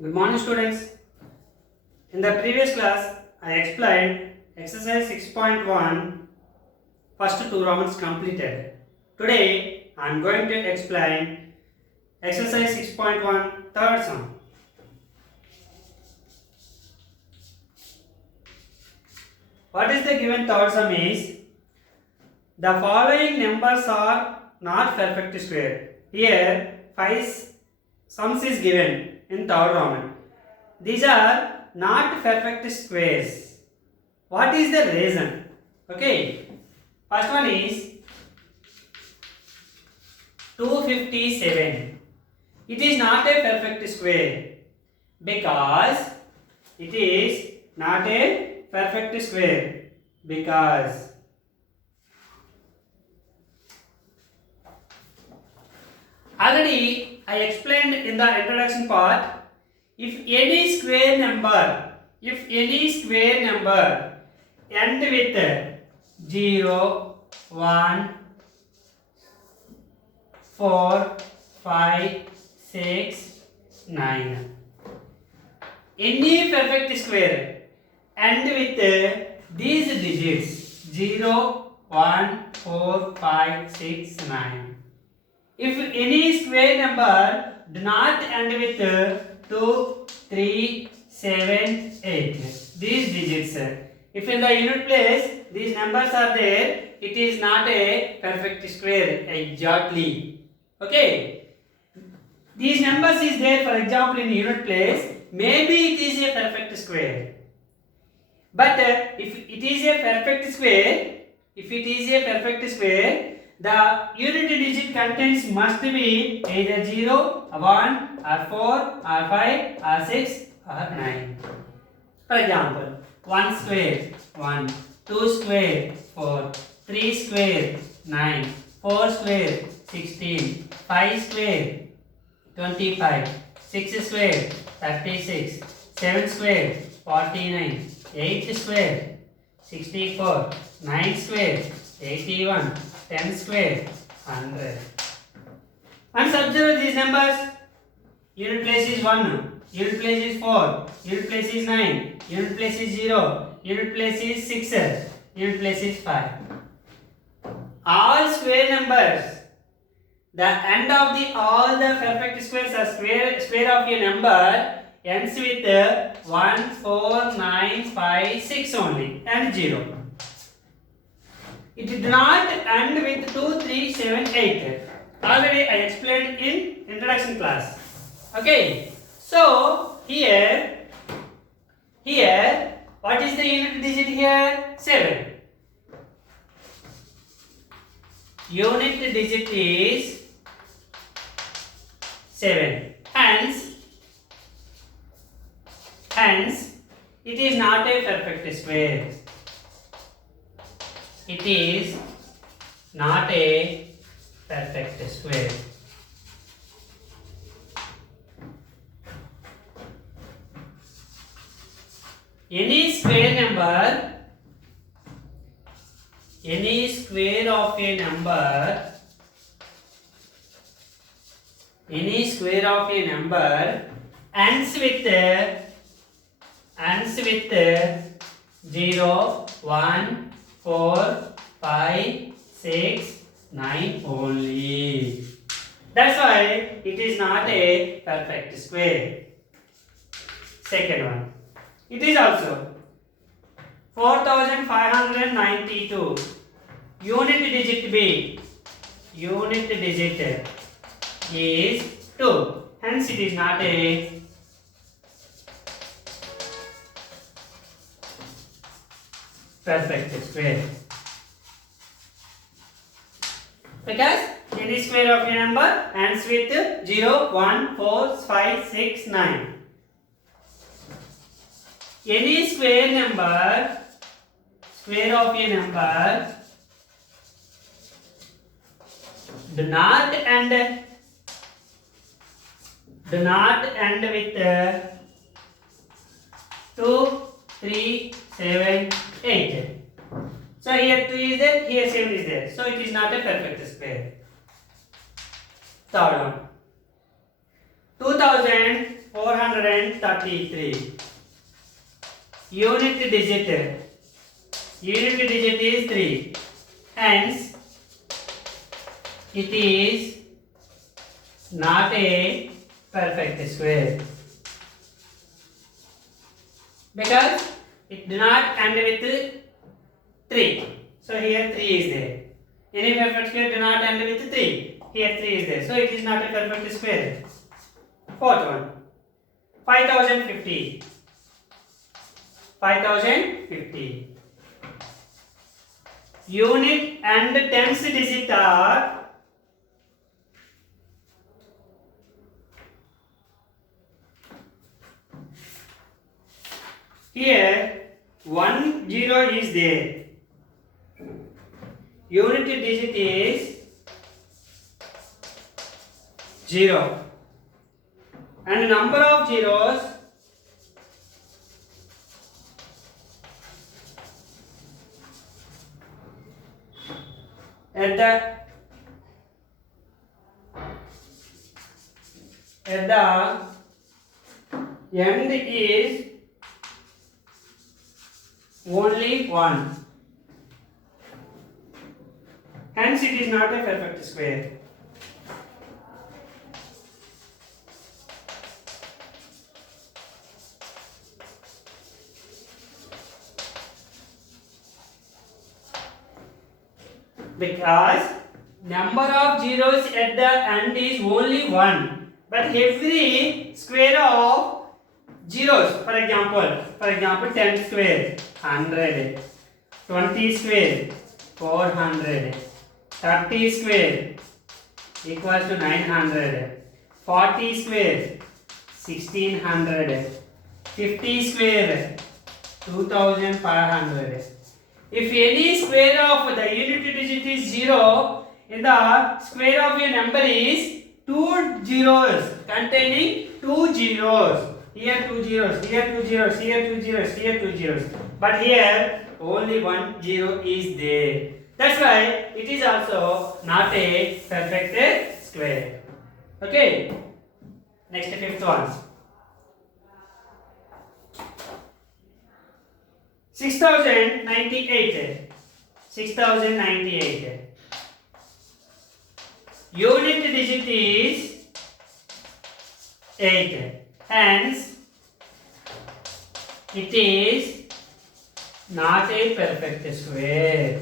Good morning, students. In the previous class, I explained exercise 6.1 first two rounds completed. Today, I am going to explain exercise 6.1 third sum. What is the given third sum is the following numbers are not perfect square. Here, 5 sums is given in third round. These are not perfect squares. What is the reason? Okay. First one is 257. It is not a perfect square because it is not a perfect square because already I explained in the introduction part. If any square number end with 0, 1, 4, 5, 6, 9. Any perfect square end with these digits 0, 1, 4, 5, 6, 9. If any square number do not end with 2, 3, 7, 8. These digits. If in the unit place these numbers are there, it is not a perfect square exactly. Okay. These numbers is there, for example, in unit place. Maybe it is a perfect square. But if it is a perfect square, the unit digit contents must be either 0, 1, or 4, or 5, or 6, or 9. For example, 1 square 1, 2 square 4, 3 square 9, 4 square 16, 5 square 25, 6 square 36, 7 square 49, 8 square 64, 9 square 81, 10 square 100. And observe these numbers. Unit place is 1, unit place is 4, unit place is 9, unit place is 0, unit place is 6, unit place is 5. All square numbers, the end of all the perfect squares are square of a number ends with 1, 4, 9, 5, 6 only and 0. It did not end with 2, 3, 7, 8. Already I explained in introduction class. Okay. So here, what is the unit digit here? 7. Unit digit is 7. Hence, it is not a perfect square. It is not a perfect square. Any square of a number ends with 0, 1, 4, 5, 6, 9 only. That's why it is not a perfect square. Second one. It is also 4592. Unit digit B. Unit digit is 2. Hence it is not a perfect square. Because any square of a number ends with 0, 1, 4, 5, 6, 9. Any square of a number do not end with 2, 3, 7, 8. So here 2 is there, here 7 is there. So it is not a perfect square. Third one. 2400 433. Unit digit is 3. Hence, it is not a perfect square because it do not end with 3. So here 3 is there. Any perfect square do not end with 3. Here 3 is there. So it is not a perfect square. Fourth one. 5050. 5050. Unit and tens digit are here 10 is there. Unit digit is 0. And number of zeros at the end is only 1. Hence it is not a perfect square. Because number of zeros at the end is only 1, but every square of zeros, for example 10 square 100, 20 square 400, 30 square equals to 900, 40 square 1600, 50 square 2500. If any square of the unit digit is 0, in the square of your number is 2 zeros containing 2 zeros. Here 2 zeros, here 2 zeros, here 2 zeros, here 2 zeros. But here only 1 zero is there. That's why it is also not a perfect square. Okay. Next, fifth one. 6098. 6098. Unit digit is 8. Hence, it is not a perfect square.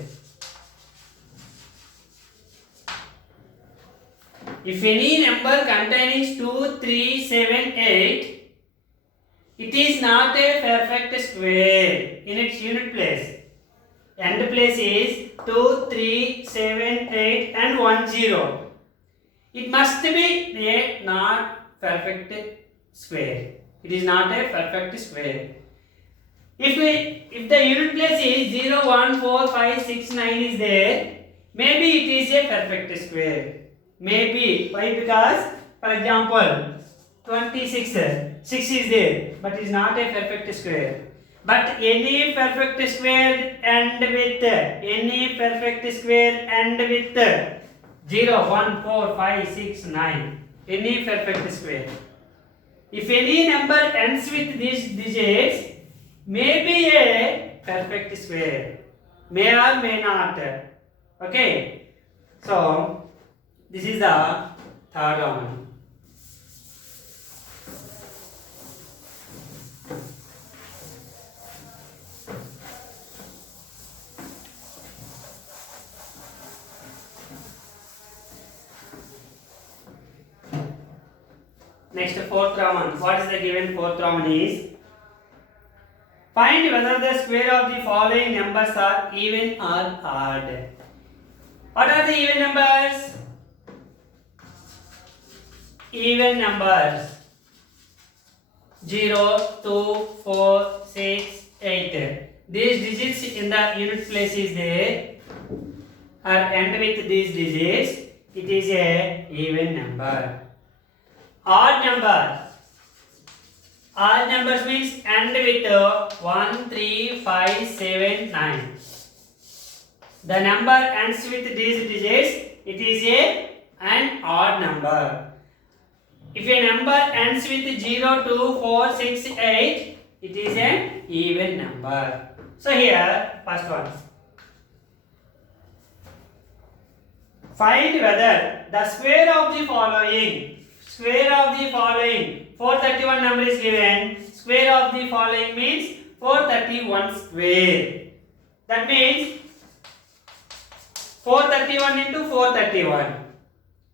If any number containing 2, 3, 7, 8, it is not a perfect square in its unit place. End place is 2, 3, 7, 8 and 1, 0. It must be a not perfect square. It is not a perfect square. If the unit place is 0, 1, 4, 5, 6, 9 is there, maybe it is a perfect square. Maybe. Why? Because, for example, 26, 6 is there, but it is not a perfect square. But any perfect square end with 0, 1, 4, 5, 6, 9. Any perfect square. If any number ends with these digits, may be a perfect square. May or may not. Okay. So, this is the third one. Next, fourth Roman. What is the given fourth Roman is? Find whether the square of the following numbers are even or odd. What are the even numbers? Even numbers 0, 2, 4, 6, 8. These digits in the unit place is there or end with these digits. It is a even number. Odd numbers means end with 1, 3, 5, 7, 9. The number ends with these digits. It is an odd number. If a number ends with 0, 2, 4, 6, 8, it is an even number. So here, first one. Find whether the square of the following, 431 number is given, square of the following means 431 square. That means 431 into 431.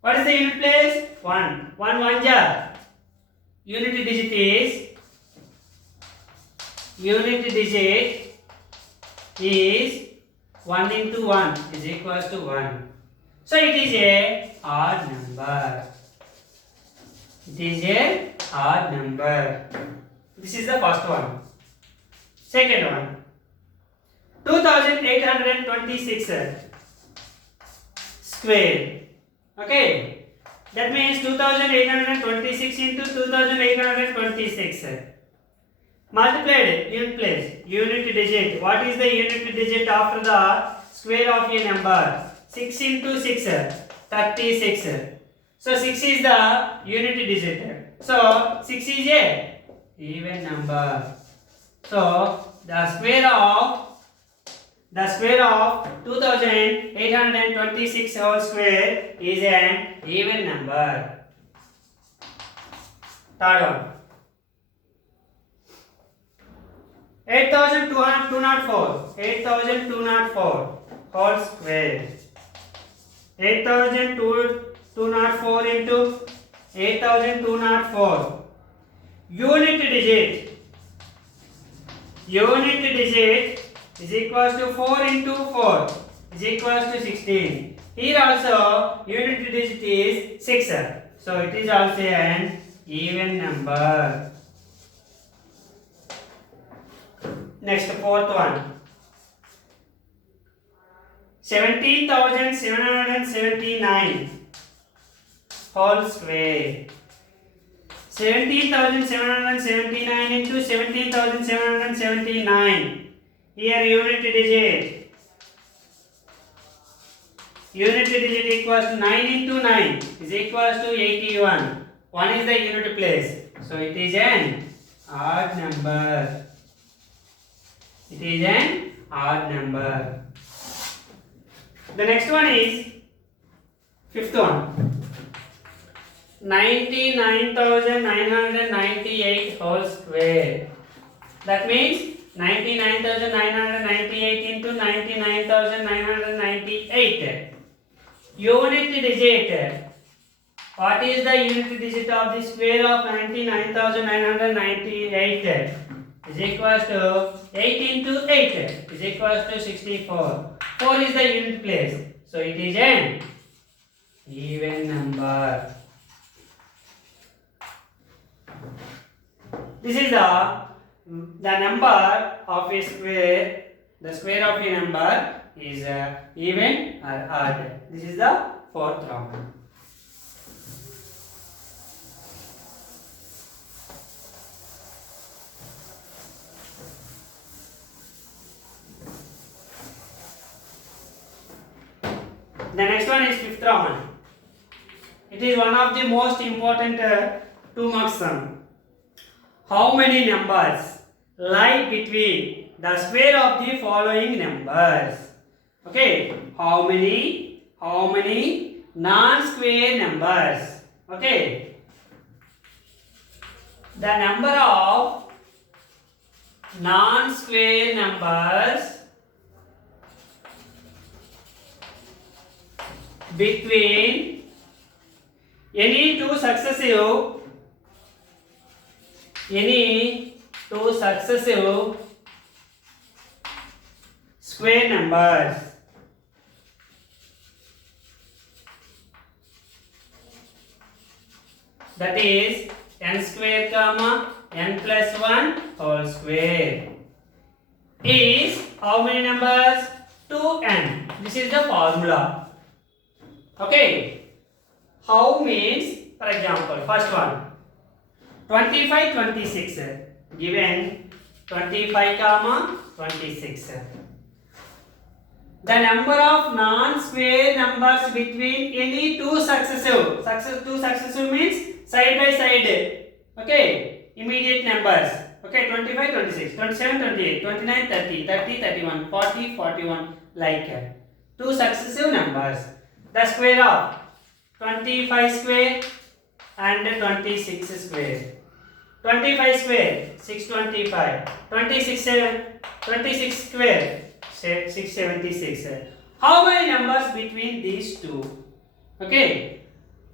What is the unit place? 1. 1 1 ja. Unit digit is 1 into 1 is equals to 1. So it is a odd number. It is a odd number. This is the first one. Second one. 2826 square. Okay. That means 2826 into 2826. Multiplied unit place. Unit digit. What is the unit digit after the square of a number? 6 into 6, 36. So 6 is the unit digit. So 6 is a even number. So the square of 2826 whole square is an even number. Third one. 8204 whole square. 8204 into 8204. Unit digit is equals to 4 into 4 is equals to 16. Here also unit digit is 6. So it is also an even number. Next, fourth one. 17,779 whole square. 17,779 into 17,779. Here unit digit equals to 9 into 9 is equals to 81. 1 is the unit place. So it is an odd number. It is an odd number. The next one is fifth one. 99,998 whole square. That means 99,998 into 99,998. Unit digit. What is the unit digit of the square of 99,998? Is equals to 8 into 8 is equals to 64. 4 is the unit place. So it is an even number. This is the number of a square. The square of a number is even or odd. This is the fourth round. The next one is fifth Roman. It is one of the most important 2 marks sum. How many numbers lie between the square of the following numbers? Okay, how many non-square numbers? Okay, the number of non-square numbers between any two successive square numbers. That is n square comma n plus 1 whole square is how many numbers? 2n. This is the formula. Okay. How means, for example, first one 25 26 given 25 comma 26. The number of non-square numbers between any two successive means side by side, okay, immediate numbers, okay, 25, 26, 27, 28, 29, 30, 30, 31, 40, 41, like two successive numbers. The square of 25 square and 26 square. 25 square 625, 26 square 676. How many numbers between these two? Okay,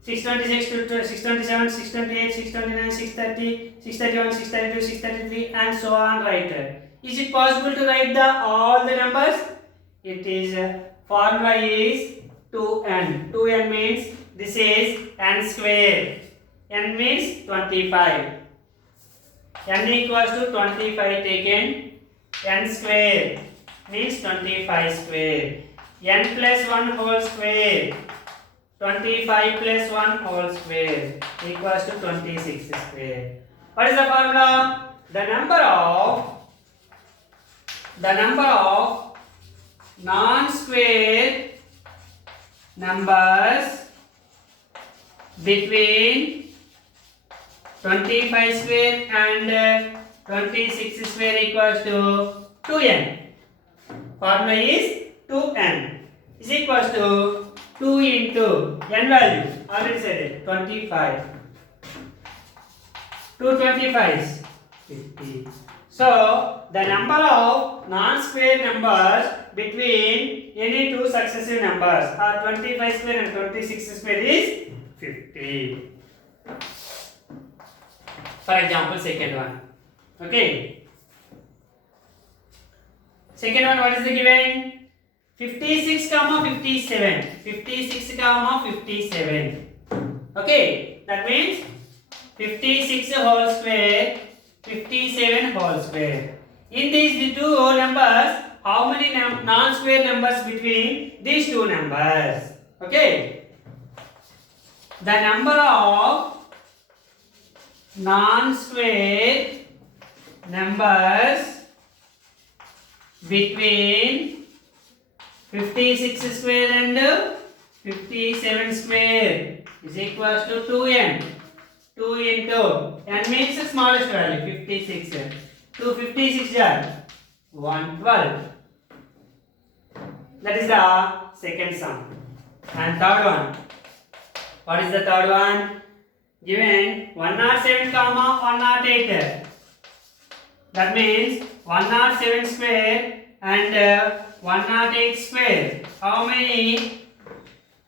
626 to 627, 628, 629, 630, 631, 632, 633, and so on. Right? Is it possible to write all the numbers? It is formula is 2n. 2n means this is n square. N means 25. N equals to 25 taken. N square means 25 square. N plus 1 whole square. 25 plus 1 whole square equals to 26 square. What is the formula? The number of non-square numbers between 25 square and 26 square equals to 2n. Formula is 2n is equals to 2 into n value, already said it, 25. 2 25s 50. So the number of non-square numbers between any two successive numbers are 25 square and 26 square is 50. For example, second one. Okay. Second one, what is the given? 56 comma 57. 56 comma 57. Okay. That means 56 whole square, 57 whole square. In these two numbers, how many non-square numbers between these two numbers? Okay. The number of non-square numbers between 56 square and 57 square is equals to 2n. 2 into n means the smallest value, 56. 2 56 are 112. That is the second sum. And third one. What is the third one? Given 107 comma 108. That means 107 square and 108 square. How many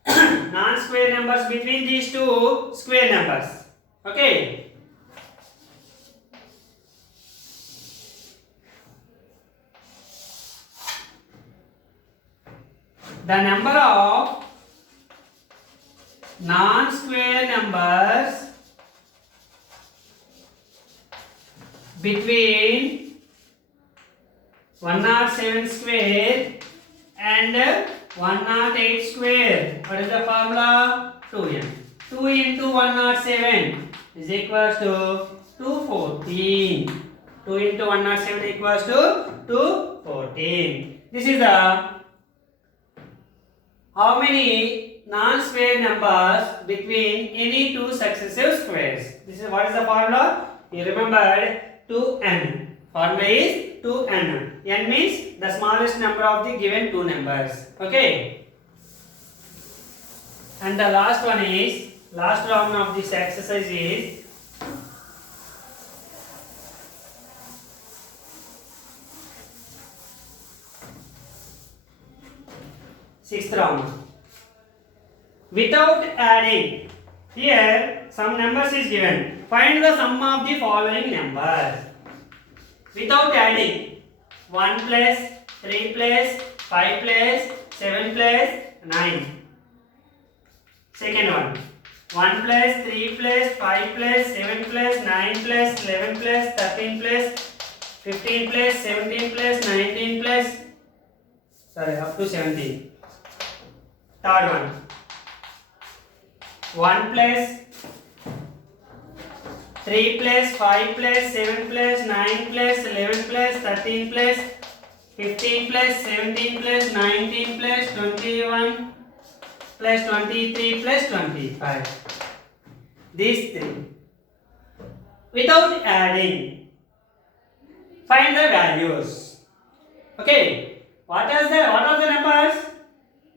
non-square numbers between these two square numbers? Okay. The number of non-square numbers between 107 square and 108 square. What is the formula? 2n. 2 into 107 is equals to 214. 2 into 107 equals to 214. This is the how many non-square numbers between any two successive squares. This is what is the formula? You remembered 2n. Formula is 2n. n means the smallest number of the given two numbers. Okay. And the last one is, last round of this exercise is sixth round. Without adding, here some numbers is given. Find the sum of the following numbers. Without adding, 1 plus 3 plus 5 plus 7 plus 9. Second one, 1 plus 3 plus 5 plus 7 plus 9 plus 11 plus 13 plus 15 plus 17 plus 19 plus up to 17. Third one, 1 plus 3 plus 5 plus 7 plus 9 plus 11 plus 13 plus 15 plus 17 plus 19 plus 21 plus 23 plus 25. these three without adding. Find the values. Okay, what are the numbers?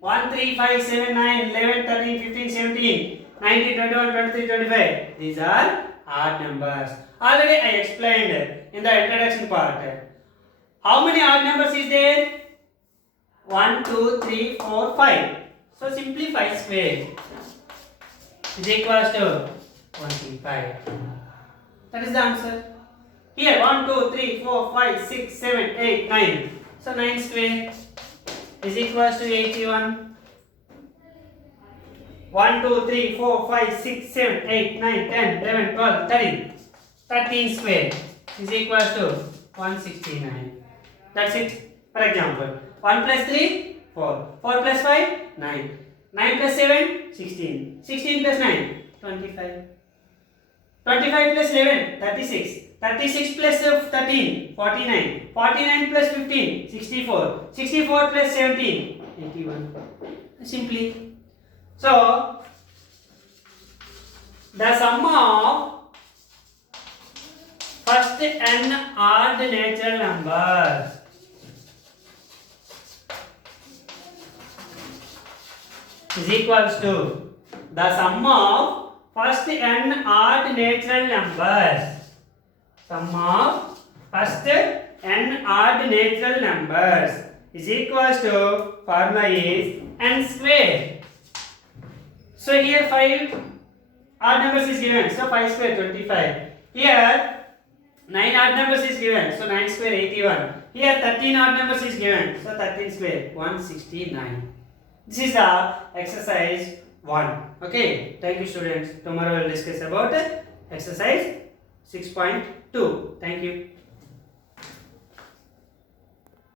1 3 5 7 9 11 13 15 17 19 21 23 25. These are odd numbers. Already I explained in the introduction part. How many odd numbers is there? 1 2 3 4 5. So simplify square is equals to 25. That is the answer. Here 1 2 3 4 5 6 7 8 9. So 9 square is equals to 81. 1 2 3 4 5 6 7 8 9 10 11 12 13. 13 square is equals to 169. That's it. For example, 1 plus 3 4. 4 plus 5 9. 9 plus 7 16. 16 plus 9 25. 25 plus 11 36. 36 plus 13 49. 49 plus 15 64. 64 plus 17 81. Simply. So the sum of first n odd natural numbers is equals to the sum of first n odd natural numbers. Sum of first n odd natural numbers is equals to formula is n square. So here 5 odd numbers is given, so 5 square 25. Here 9 odd numbers is given, so 9 square 81. Here 13 odd numbers is given, so 13 square 169. This is the exercise 1. Okay, thank you students. Tomorrow we will discuss about exercise 6.2. Thank you.